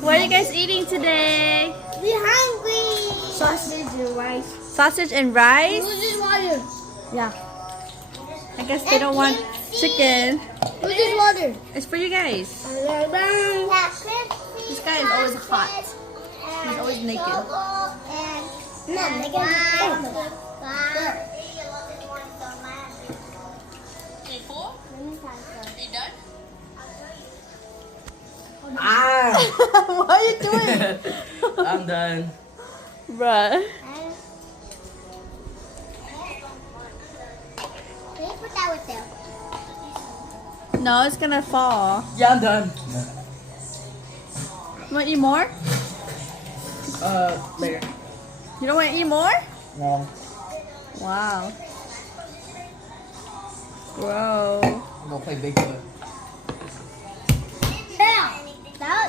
What are you guys eating today? We're hungry. Sausage and rice. Sausage and rice? Who's this water? Yeah. I guess they don't want chicken. Who's this water? It's for you guys. This guy is always hot. He's always naked. What are you doing? I'm done. Bruh. Can you put that with them? No, it's gonna fall. Yeah, I'm done. You want to eat more? Later. You don't want to eat more? No. Wow. Bro. I'm gonna play Bigfoot.